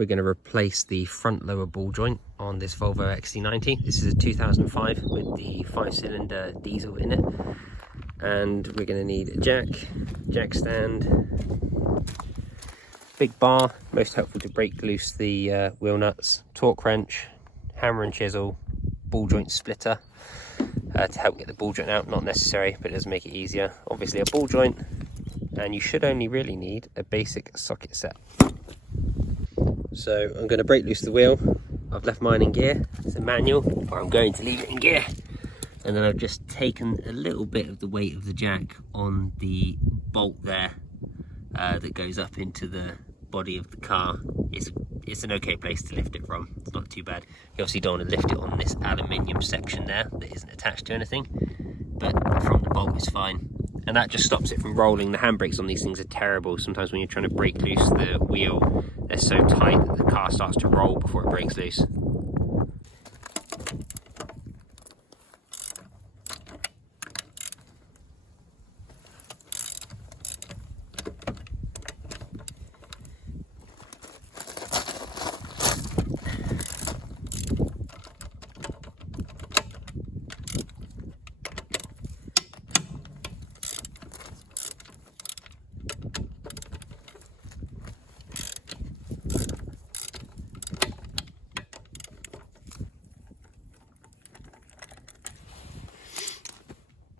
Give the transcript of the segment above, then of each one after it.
we're going to replace the front lower ball joint on this Volvo XC90. This is a 2005 with the 5-cylinder diesel in it. And we're going to need a jack stand, big bar, most helpful to break loose the wheel nuts, torque wrench, hammer and chisel, ball joint splitter to help get the ball joint out. Not necessary, but it does make it easier. Obviously a ball joint, and you should only really need a basic socket set. So I'm going to break loose the wheel. I've left mine in gear. It's a manual, but I'm going to leave it in gear. And then I've just taken a little bit of the weight of the jack on the bolt there that goes up into the body of the car. It's an okay place to lift it from. It's not too bad. You obviously don't want to lift it on this aluminium section there that isn't attached to anything, but from the bolt is fine. And that just stops it from rolling. The handbrakes on these things are terrible. Sometimes when you're trying to break loose the wheel, they're so tight that the car starts to roll before it breaks loose.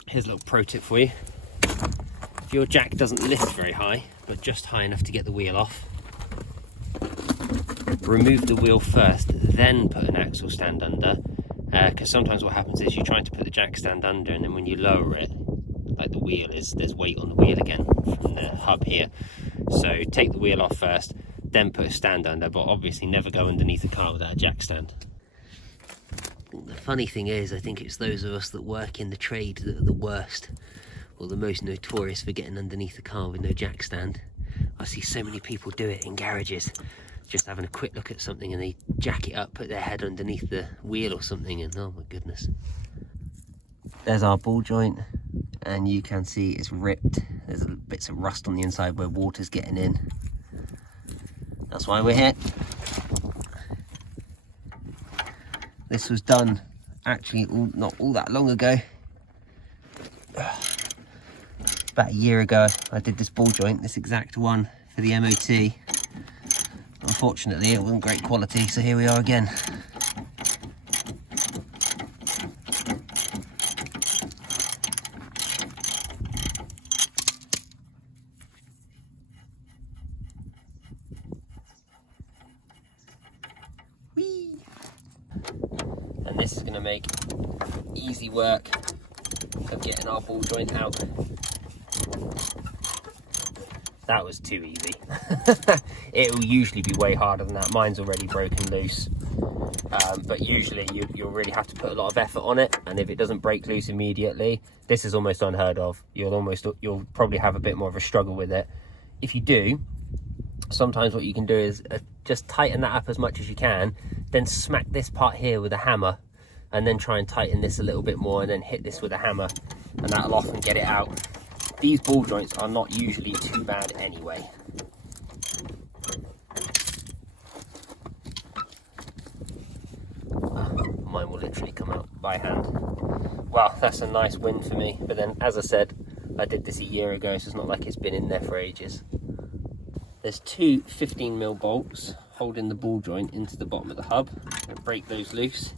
Here's a little pro tip for you. If your jack doesn't lift very high, but just high enough to get the wheel off, remove the wheel first, then put an axle stand under, because sometimes what happens is you're trying to put the jack stand under, and then when you lower it, like the wheel is, there's weight on the wheel again from the hub here. So take the wheel off first, then put a stand under, but obviously never go underneath the car without a jack stand. The funny thing is, I think it's those of us that work in the trade that are the worst, or the most notorious for getting underneath the car with no jack stand. I see so many people do it in garages, just having a quick look at something and they jack it up, put their head underneath the wheel or something, and oh my goodness. There's our ball joint, and you can see it's ripped. There's bits of rust on the inside where water's getting in. That's why we're here. This was done actually not all that long ago. About a year ago I did this ball joint, this exact one, for the MOT. Unfortunately it wasn't great quality, so here we are again. And this is going to make easy work of getting our ball joint out. That was too easy. It will usually be way harder than that. Mine's already broken loose. But usually you'll really have to put a lot of effort on it, and if it doesn't break loose immediately, this is almost unheard of. You'll probably have a bit more of a struggle with it. If you do, sometimes what you can do is just tighten that up as much as you can, then smack this part here with a hammer, and then try and tighten this a little bit more, and then hit this with a hammer, and that'll often get it out. These ball joints are not usually too bad anyway. Mine will literally come out by hand. Well, that's a nice win for me, but then as I said, I did this a year ago, so it's not like it's been in there for ages. There's two 15mm bolts holding the ball joint into the bottom of the hub. I'm going to break those loose.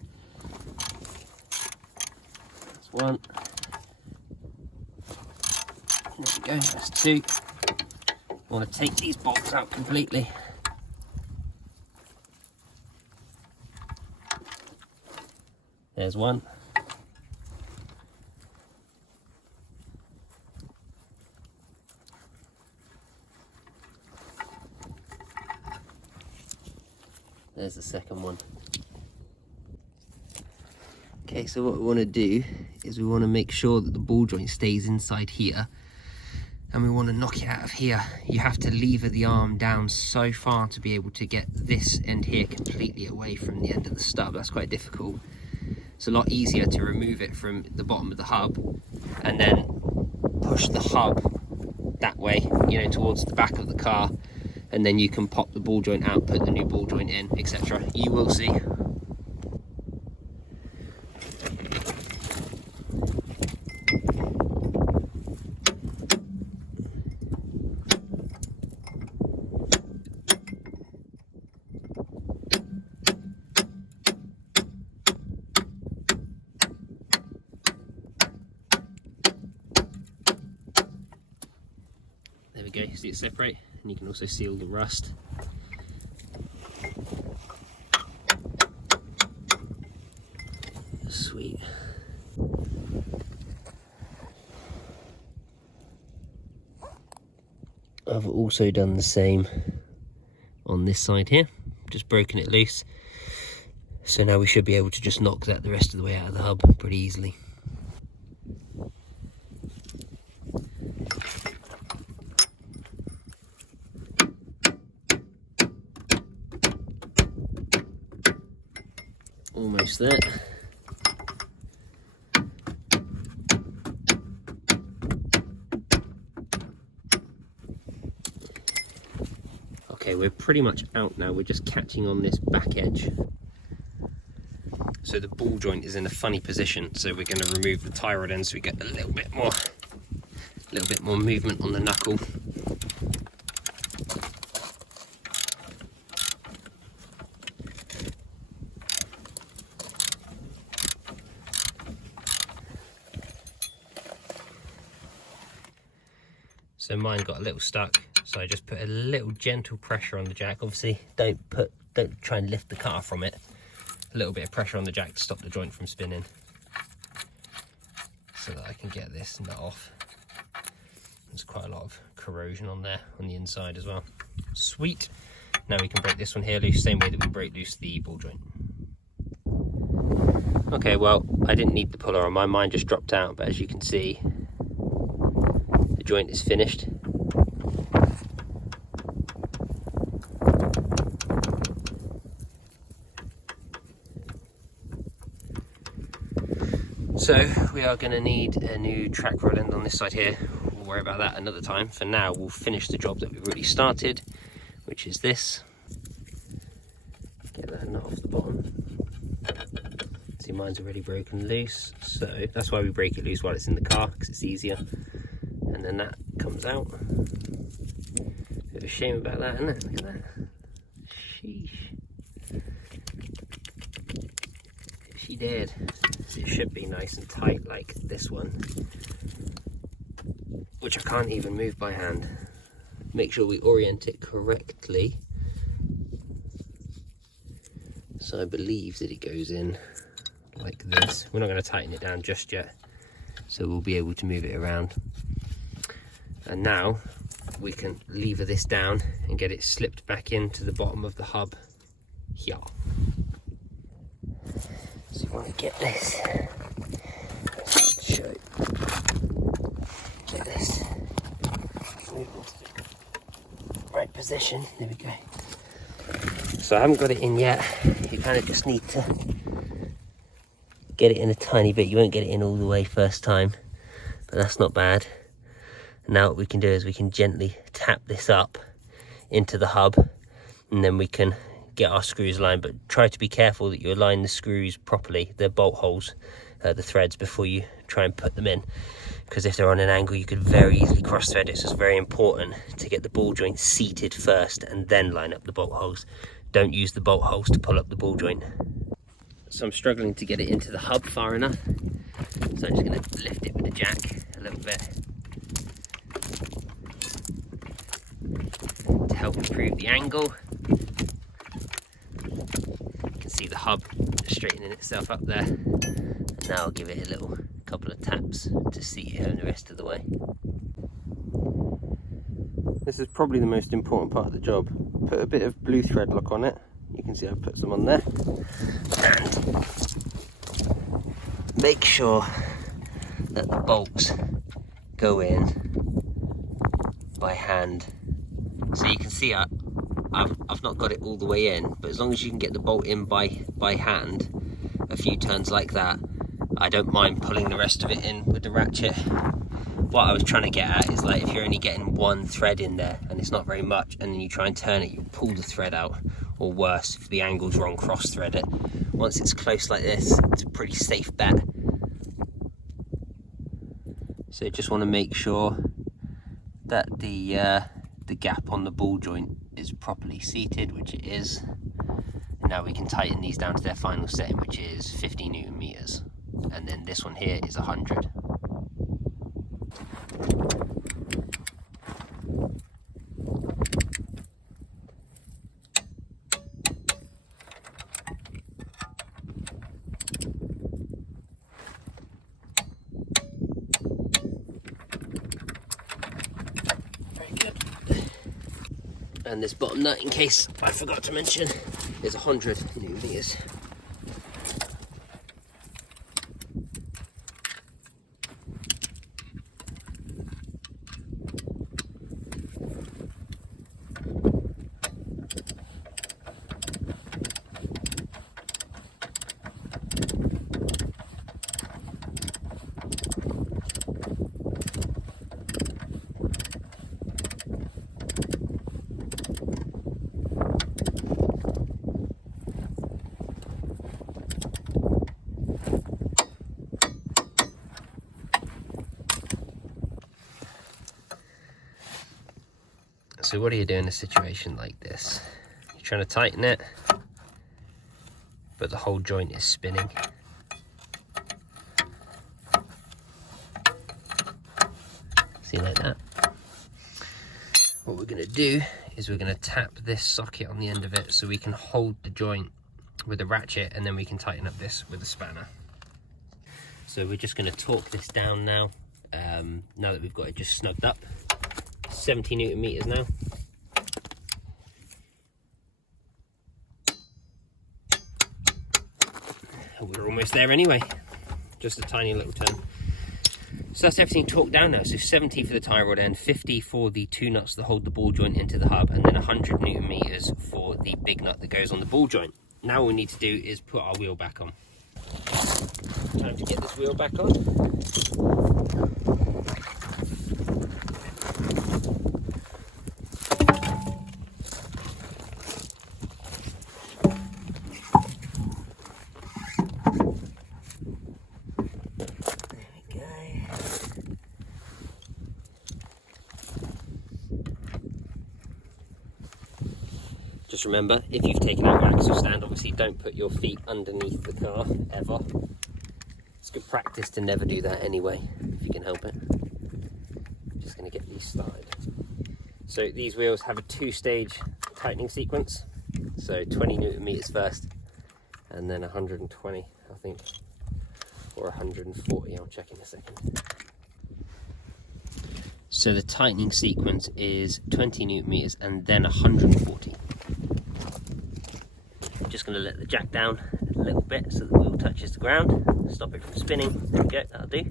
That's one. There we go, that's two. I want to take these bolts out completely. There's one. There's the second one. Okay, so what we want to do is we want to make sure that the ball joint stays inside here, and we want to knock it out of here. You have to lever the arm down so far to be able to get this end here completely away from the end of the stub. That's quite difficult. It's a lot easier to remove it from the bottom of the hub and then push the hub that way, you know, towards the back of the car, and then you can pop the ball joint out, put the new ball joint in, etc. You will see. There we go, see it separate, and you can also see all the rust. Sweet. I've also done the same on this side here, just broken it loose. So now we should be able to just knock that the rest of the way out of the hub pretty easily. Almost there. Okay, we're pretty much out now. We're just catching on this back edge. So the ball joint is in a funny position, so we're going to remove the tie rod end so we get a little bit more movement on the knuckle. So mine got a little stuck, so I just put a little gentle pressure on the jack. Obviously, don't try and lift the car from it. A little bit of pressure on the jack to stop the joint from spinning, so that I can get this nut off. There's quite a lot of corrosion on there, on the inside as well. Sweet. Now we can break this one here loose, same way that we break loose the ball joint. Okay, well, I didn't need the puller on mine just dropped out, but as you can see, the joint is finished. So we are going to need a new track rod end on this side here. We'll worry about that another time. For now, we'll finish the job that we've already started, which is this. Get that nut off the bottom. See, mine's already broken loose, so that's why we break it loose while it's in the car, because it's easier. And then that comes out. Bit of a shame about that, isn't it? Look at that. Sheesh. She did. It should be nice and tight like this one, which I can't even move by hand. Make sure we orient it correctly. So I believe that it goes in like this. We're not going to tighten it down just yet, so we'll be able to move it around. And now we can lever this down and get it slipped back into the bottom of the hub here. So you want to get this, show, get this, move into the right position, there we go. So I haven't got it in yet, you kind of just need to get it in a tiny bit. You won't get it in all the way first time, but that's not bad. And now what we can do is we can gently tap this up into the hub, and then we can get our screws aligned, but try to be careful that you align the screws properly, the bolt holes, the threads, before you try and put them in, because if they're on an angle you could very easily cross thread it. So it's very important to get the ball joint seated first and then line up the bolt holes. Don't use the bolt holes to pull up the ball joint. So I'm struggling to get it into the hub far enough, so I'm just going to lift it with the jack a little bit to help improve the angle. See the hub straightening itself up there, and now I'll give it a little couple of taps to seat it home the rest of the way. This is probably the most important part of the job. Put a bit of blue thread lock on it. You can see I've put some on there, and make sure that the bolts go in by hand. So you can see I've not got it all the way in, but as long as you can get the bolt in by hand a few turns like that, I don't mind pulling the rest of it in with the ratchet. what I was trying to get at is, like, if you're only getting one thread in there and it's not very much, and then you try and turn it, you pull the thread out, or worse, if the angle's wrong, cross thread it. Once it's close like this, it's a pretty safe bet. So just want to make sure that the gap on the ball joint is properly seated, which it is. And now we can tighten these down to their final setting, which is 50 Newton meters. And then this one here is 100. And this bottom nut, in case I forgot to mention, is 100 Newton meters. So what do you do in a situation like this? You're trying to tighten it, but the whole joint is spinning. See, like that? What we're going to do is we're going to tap this socket on the end of it so we can hold the joint with a ratchet, and then we can tighten up this with a spanner. So we're just going to torque this down now, now that we've got it just snugged up. 70 Newton meters now. We're almost there anyway, just a tiny little turn. So that's everything torqued down now. So 70 for the tie rod end, 50 for the two nuts that hold the ball joint into the hub, and then 100 Newton meters for the big nut that goes on the ball joint. Now all we need to do is put our wheel back on. Time to get this wheel back on. Just remember, if you've taken out your axle stand, obviously don't put your feet underneath the car, ever. It's good practice to never do that anyway, if you can help it. Just going to get these started. So these wheels have a two-stage tightening sequence. So 20 Newton meters first, and then 120, I think, or 140, I'll check in a second. So the tightening sequence is 20 Newton meters and then 140. Just going to let the jack down a little bit so the wheel touches the ground, stop it from spinning. There we go, that'll do.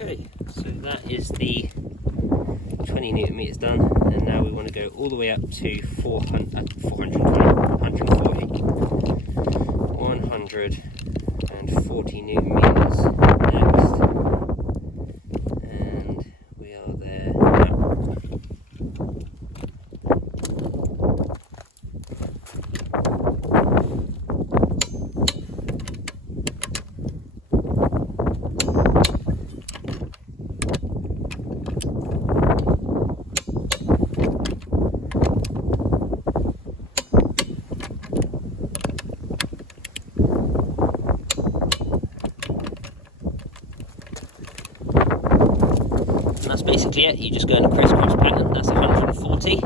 Okay, so that is the 20 Newton meters done, and now we want to go all the way up to 140 Newton meters next, and we are there now. That's basically it. You just go in a crisscross pattern. That's 140.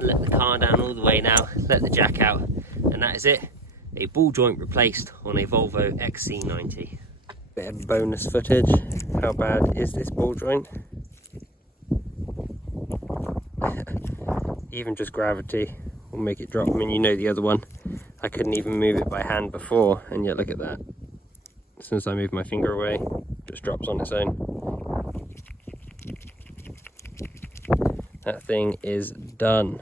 Let the car down all the way now, let the jack out, and that is it. A ball joint replaced on a Volvo XC90. Bit of bonus footage. How bad is this ball joint? Even just gravity will make it drop. I mean, you know the other one I couldn't even move it by hand before, and yet look at that. As soon as I move my finger away, it just drops on its own. That thing is done.